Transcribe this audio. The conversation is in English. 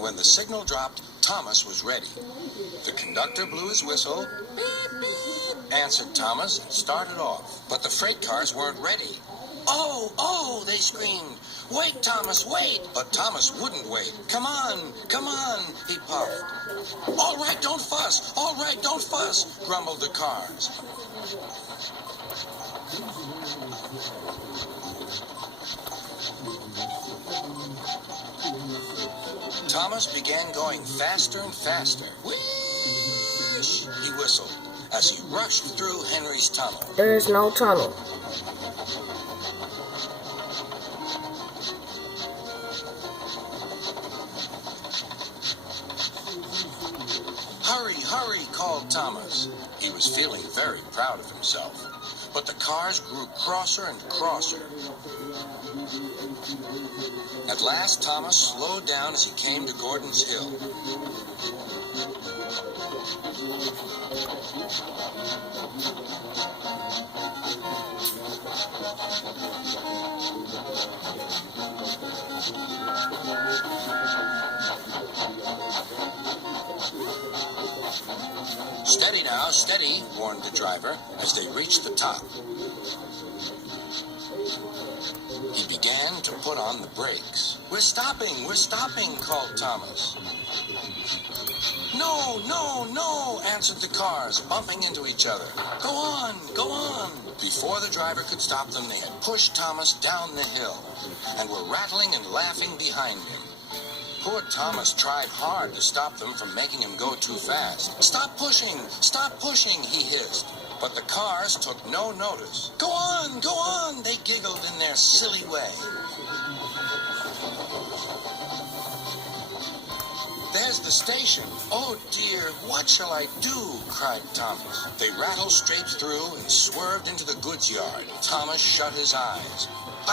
and when the signal dropped, Thomas was ready. The conductor blew his whistle, beep, beep, answered Thomas, and started off. But the freight cars weren't ready. Oh, oh, they screamed. Wait, Thomas, wait! But Thomas wouldn't wait. Come on, he puffed. All right, don't fuss. All right, don't fuss, grumbled the cars. Thomas began going faster and faster. Whoosh! He whistled as he rushed through Henry's tunnel. There is no tunnel. Hurry, hurry, called Thomas. He was feeling very proud of himself. But the cars grew crosser and crosser. At last, Thomas slowed down as he came to Gordon's Hill. Steady now, steady, warned the driver as they reached the top. He began to put on the brakes. We're stopping, called Thomas. No, no, no, answered the cars, bumping into each other. Go on, go on. Before the driver could stop them, they had pushed Thomas down the hill and were rattling and laughing behind him. Poor Thomas tried hard to stop them from making him go too fast. Stop pushing, he hissed. But the cars took no notice. Go on, they giggled in their silly way. There's the station. Oh dear, what shall I do? Cried Thomas. They rattled straight through and swerved into the goods yard. Thomas shut his eyes. I